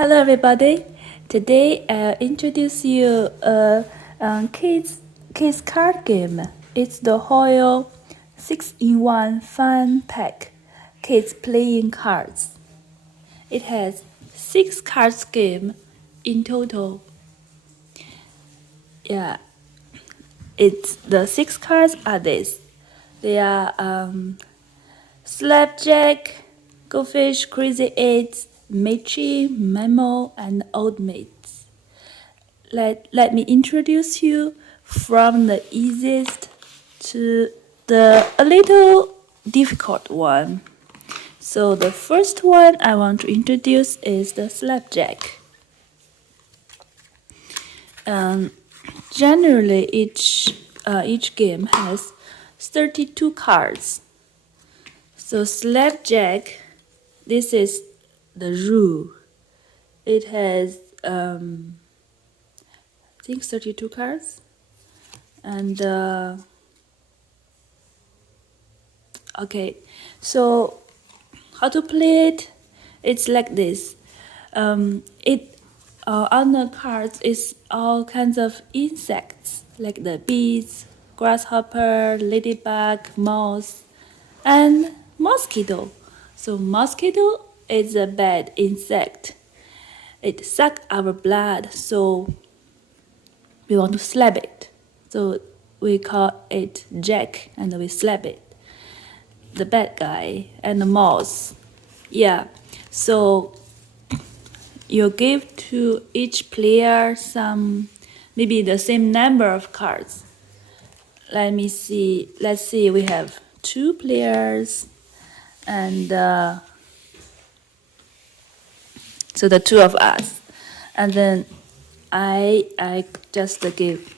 Hello everybody. Today I'll introduce you a kids card game. It's the Hoyle 6-in-1 fun pack. Kids playing cards. It has 6 cards game in total. Yeah, it's the 6 cards are this. They are Slapjack, Goldfish, Crazy 8, Maching, Memo, and Old Maid. Let me introduce you from the easiest to the a little difficult one. So the first one I want to introduce is the Slapjack. Generally, each game has 32 cards. So Slapjack, this is the rule. It has I think 32 cards, and okay, so how to play it? It's like this. It on the cards is all kinds of insects like the bees, grasshopper, ladybug, mouse, and mosquito. So mosquito is a bad insect. It sucks our blood, so we want to slap it. So we call it Jack and we slap it. The bad guy and the mouse. Yeah. So you give to each player some, maybe the same number of cards. Let me see. Let's see. We have 2 players, and so the 2 of us, and then I just give.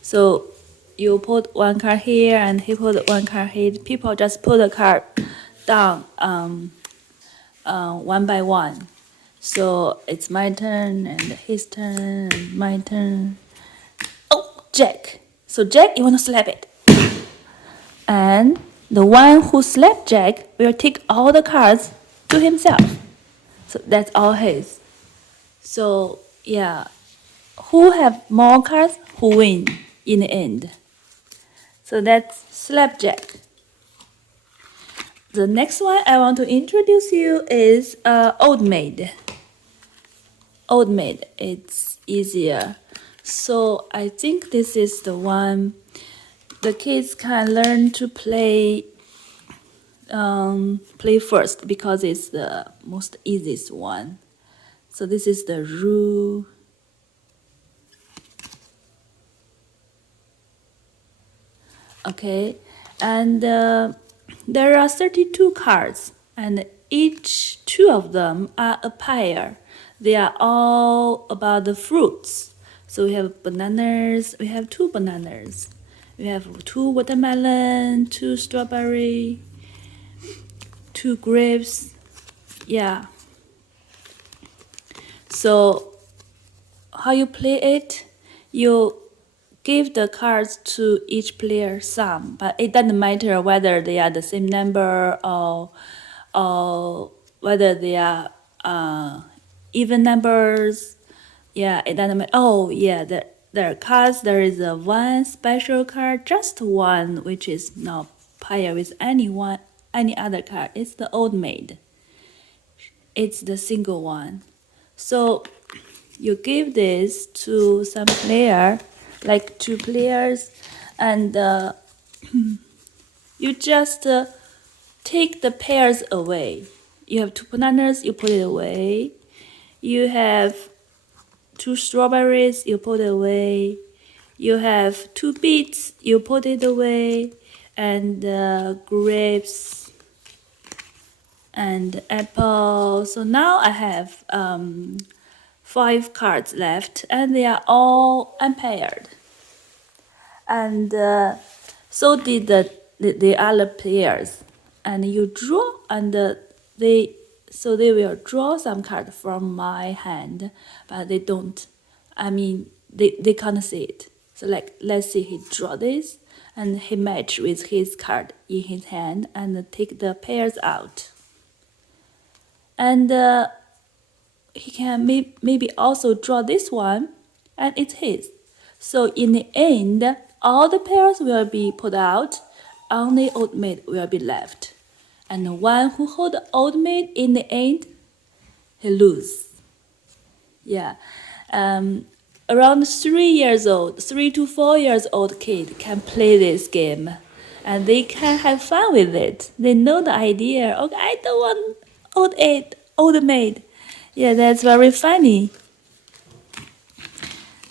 So you put 1 card here, and he put 1 card here. People just put a card down one by one. So it's my turn, and his turn, and my turn. Oh, Jack. So Jack, you want to slap it. And the one who slapped Jack will take all the cards to himself. So that's all his. So yeah, who have more cards, who win in the end. So that's Slapjack. The next one I want to introduce you is Old Maid. Old Maid, it's easier. So I think this is the one the kids can learn to play first because it's the most easiest one. So this is the rule. Okay, and there are 32 cards, and each 2 of them are a pair. They are all about the fruits. So we have bananas, we have 2 bananas. We have 2 watermelon, 2 strawberry, 2 grapes. Yeah. So how you play it? You give the cards to each player some, but it doesn't matter whether they are the same number or whether they are even numbers. Yeah, it doesn't matter. Oh yeah, there are cards. There is a one special card, just one, which is not paired with any other card. It's the Old Maid. It's the single one. So you give this to some player, like 2 players, and you just take the pairs away. You have 2 bananas, you put it away. You have 2 strawberries, you put it away. You have 2 beets, you put it away, and grapes and apple. So now I have 5 cards left, and they are all unpaired. And so did the other players. And you draw, and they will draw some card from my hand, but they don't. I mean, they can't see it. So like, let's say he draw this, and he match with his card in his hand, and take the pairs out. And maybe also draw this one, and it's his. So in the end, all the pairs will be put out, only old maid will be left. And the one who hold the old maid in the end, he lose. Yeah. Around 3 to 4 years old kid can play this game, and they can have fun with it. They know the idea. Okay, I don't want old maid. Yeah, that's very funny.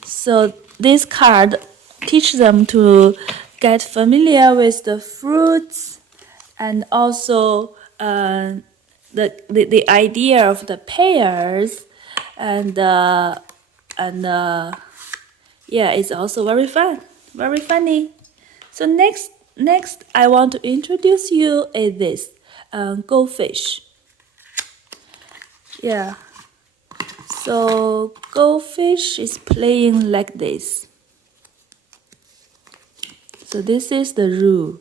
So this card teach them to get familiar with the fruits, and also the idea of the pairs, and yeah, it's also very fun, very funny. So next I want to introduce you is this goldfish. Yeah. So goldfish is playing like this. So this is the rule.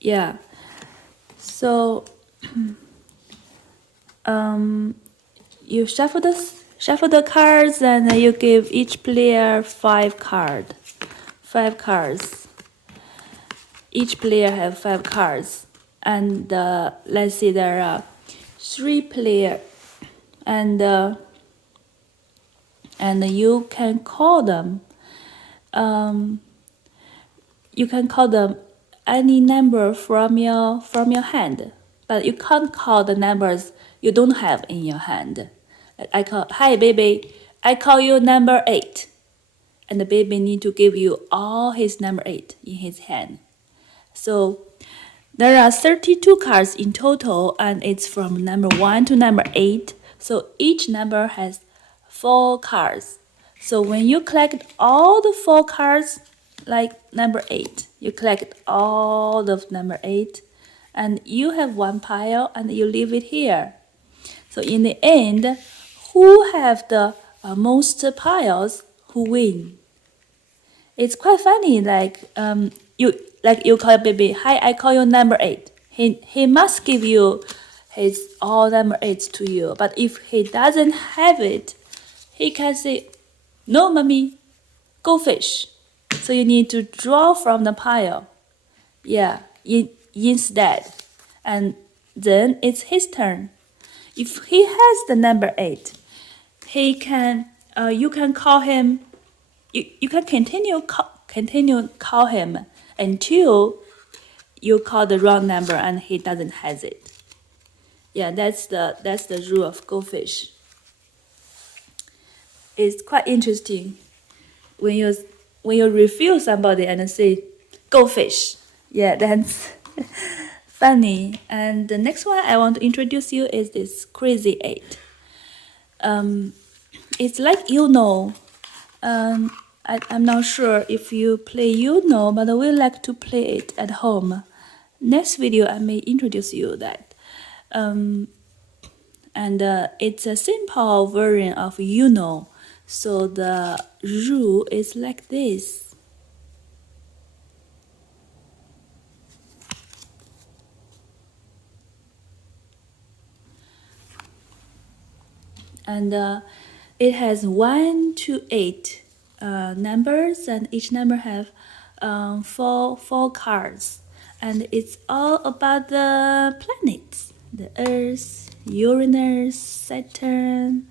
Yeah. So you shuffle the cards, and you give each player 5 cards. 5 cards. Each player have 5 cards, and let's see, there are 3 players, and you can call them. You can call them any number from your hand, but you can't call the numbers you don't have in your hand. I call, hi baby, I call you number 8, and the baby need to give you all his number 8 in his hand. So there are 32 cards in total, and it's from number 1 to number 8. So each number has 4 cards. So when you collect all the 4 cards, like number 8, you collect all of number 8, and you have 1 pile, and you leave it here. So in the end, who have the most piles, who win. It's quite funny, you call baby, hi, I call you number 8. He must give you his all number 8s to you. But if he doesn't have it, he can say, no, mommy, goldfish. So you need to draw from the pile. Yeah, instead. And then it's his turn. If he has the number 8, he can, you can call him, you can continue call him until you call the wrong number and he doesn't has it. Yeah, that's the rule of goldfish. It's quite interesting when you refuse somebody and say goldfish. Yeah, that's funny. And the next one I want to introduce you is this crazy 8. It's like I'm not sure if you play but we like to play it at home. Next video I may introduce you that. And it's a simple version of So the rule is like this. And it has 1 to 8 numbers, and each number have 4 cards. And it's all about the planets. The Earth, Uranus, Saturn,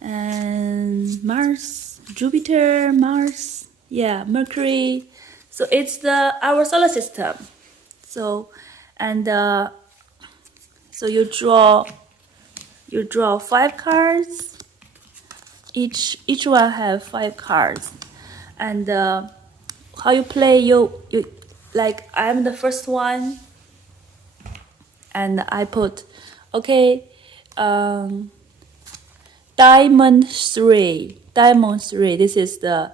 and Mars, Jupiter, Mars, yeah, Mercury. So it's our solar system. So, and so you draw 5 cards. Each one have 5 cards, and how you play, you like, I'm the first one, and I put, okay, diamond 3. This is the,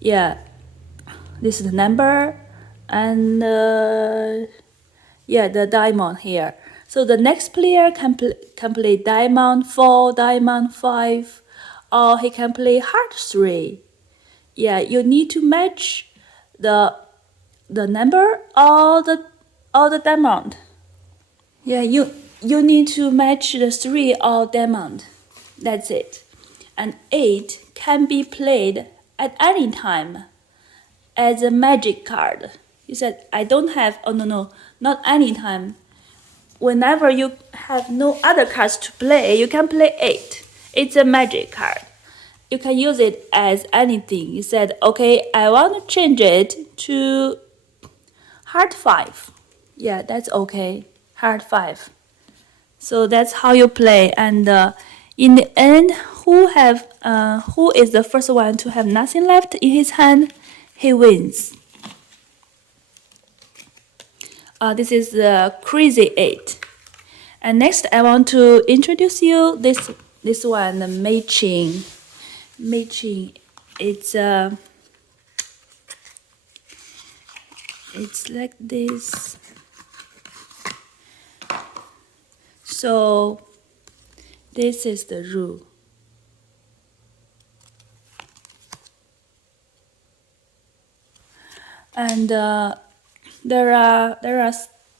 this is the number, and the diamond here. So the next player can play diamond 4, diamond 5, or he can play heart 3. Yeah, you need to match the the number or the diamond. Yeah, you need to match the 3 or diamond. That's it. And 8 can be played at any time as a magic card. You said, I don't have, oh no, not any time. Whenever you have no other cards to play, you can play 8. It's a magic card. You can use it as anything. You said, okay, I want to change it to heart 5. Yeah, that's okay. Heart 5. So that's how you play. And in the end, who is the first one to have nothing left in his hand, he wins. This is the Crazy 8. And next, I want to introduce you this one, the Maching. Maching, it's like this. So this is the rule. And there are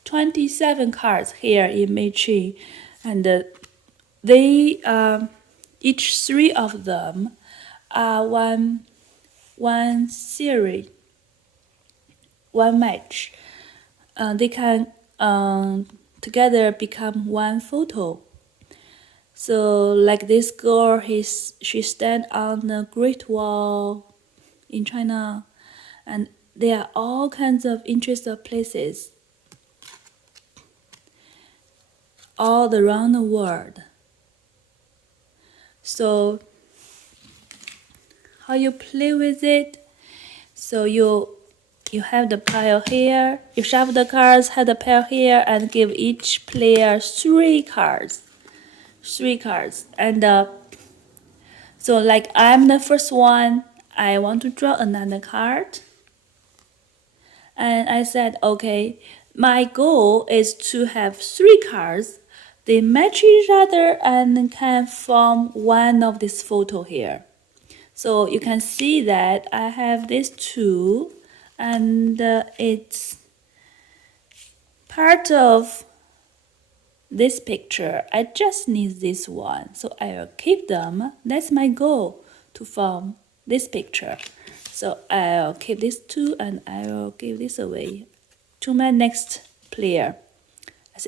27 cards here in Maching, and they each 3 of them are one series, one match. They can together become one photo. So like this girl, she stand on the Great Wall in China, and there are all kinds of interesting places all around the world. So how you play with it? So you have the pile here, you shuffle the cards, have the pile here, and give each player 3 cards. 3 cards. And so like I'm the first one, I want to draw another card. And I said, okay, my goal is to have 3 cards. They match each other and can form one of this photo here. So you can see that I have these 2, and it's part of this picture. I just need this one, so I will keep them. That's my goal, to form this picture. So I'll keep these 2 and I will give this away to my next player.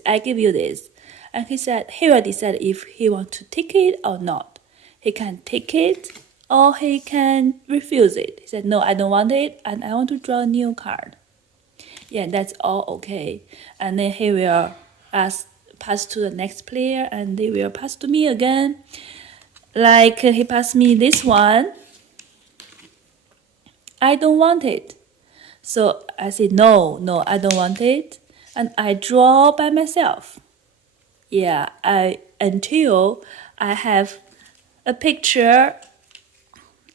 I give you this. And he will decide if he wants to take it or not. He can take it or he can refuse it. He said, no, I don't want it and I want to draw a new card. Yeah, that's all okay. And then he will pass to the next player and they will pass to me again. Like he passed me this one. I don't want it. So I said, no, I don't want it. And I draw by myself. Yeah, until I have a picture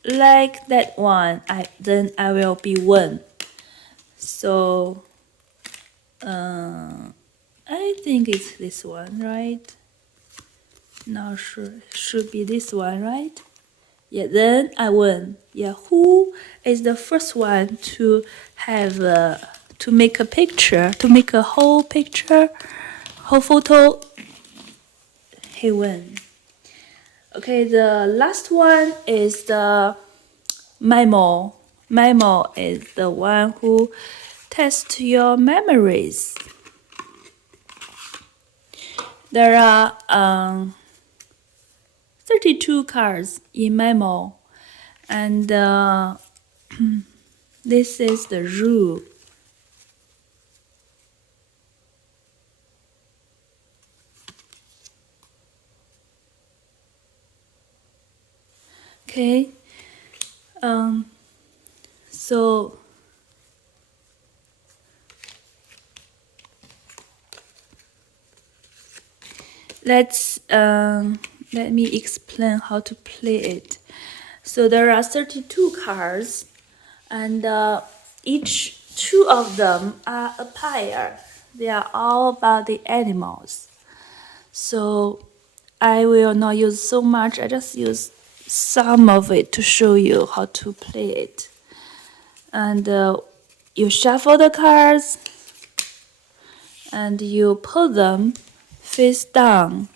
like that one, then I will be won. So I think it's this one, right? Not sure. Should be this one, right? Yeah, then I win. Yeah, who is the first one to have to make a picture, to make a whole picture, whole photo? He win. Okay, the last one is the Memo. Memo is the one who tests your memories. There are 32 cards in Memo, and this is the rule. Okay, so let me explain how to play it. So there are 32 cards, and each 2 of them are a pair. They are all about the animals. So I will not use so much. I just use some of it to show you how to play it. And you shuffle the cards and you put them face down,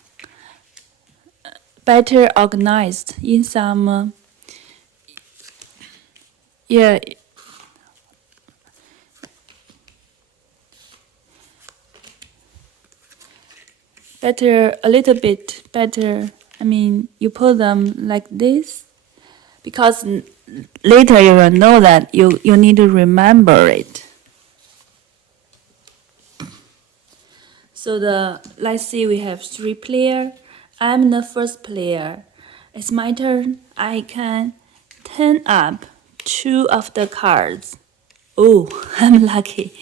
better organized in some, yeah, better, a little bit better. I mean, you put them like this, because later you will know that you need to remember it. So let's see, we have 3 players. I'm the first player. It's my turn. I can turn up 2 of the cards. Oh, I'm lucky.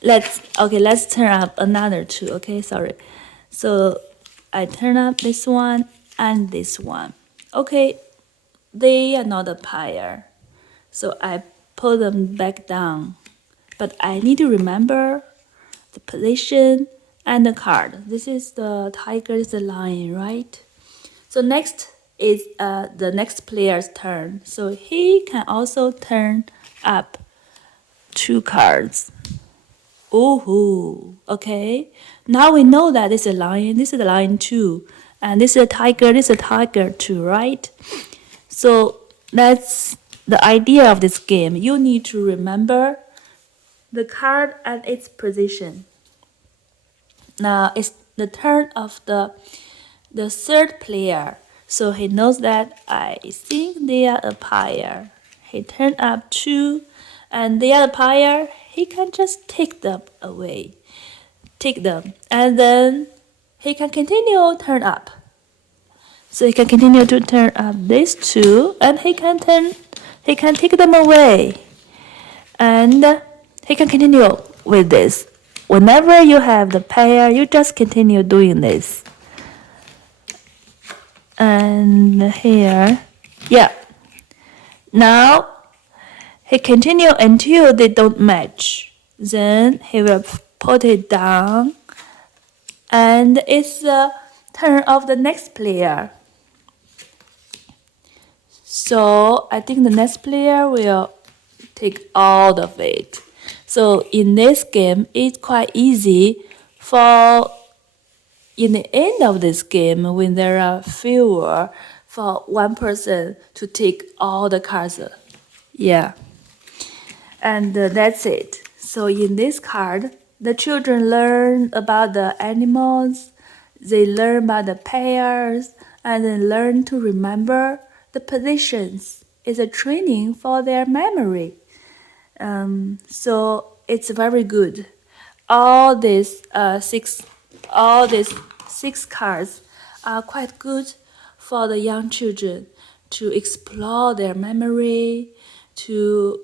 Let's turn up another 2. Okay, sorry. So I turn up this one and this one. Okay, they are not a pair. So I put them back down. But I need to remember the position and the card. This is the tiger, is the lion, right? So next is the next player's turn. So he can also turn up 2 cards. Ooh, okay. Now we know that this is a lion, this is a lion too. And this is a tiger, this is a tiger too, right? So that's the idea of this game. You need to remember the card and its position. Now it's the turn of the third player. So he knows that I think they are a pair. He turned up 2 and they are a pair. He can just take them away. Take them. And then he can continue turn up. So he can continue to turn up these 2 and he can take them away. And he can continue with this. Whenever you have the pair, you just continue doing this. And here, yeah. Now, he continue until they don't match. Then he will put it down. And it's the turn of the next player. So I think the next player will take all of it. So in this game, it's quite easy for, in the end of this game, when there are fewer, for one person to take all the cards. Yeah. And that's it. So in this card, the children learn about the animals, they learn about the pairs, and they learn to remember the positions. It's a training for their memory. So it's very good. All these 6 cards are quite good for the young children to explore their memory, to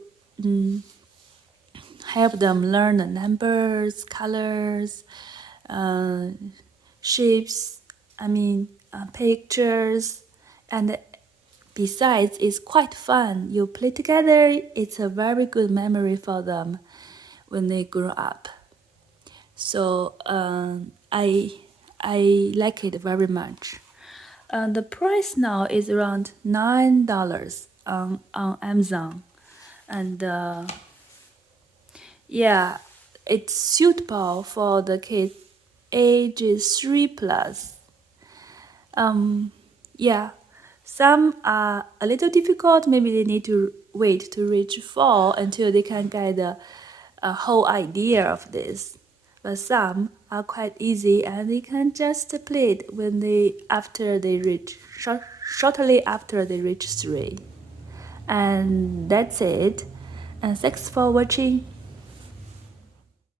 help them learn the numbers, colors, shapes, pictures, and besides, it's quite fun. You play together, it's a very good memory for them when they grow up. So I like it very much. The price now is around $9 on Amazon. And yeah, it's suitable for the kids ages 3+. Yeah, some are a little difficult. Maybe they need to wait to reach 4 until they can get a whole idea of this. But some are quite easy and they can just play it when shortly after they reach 3. And that's it. And thanks for watching.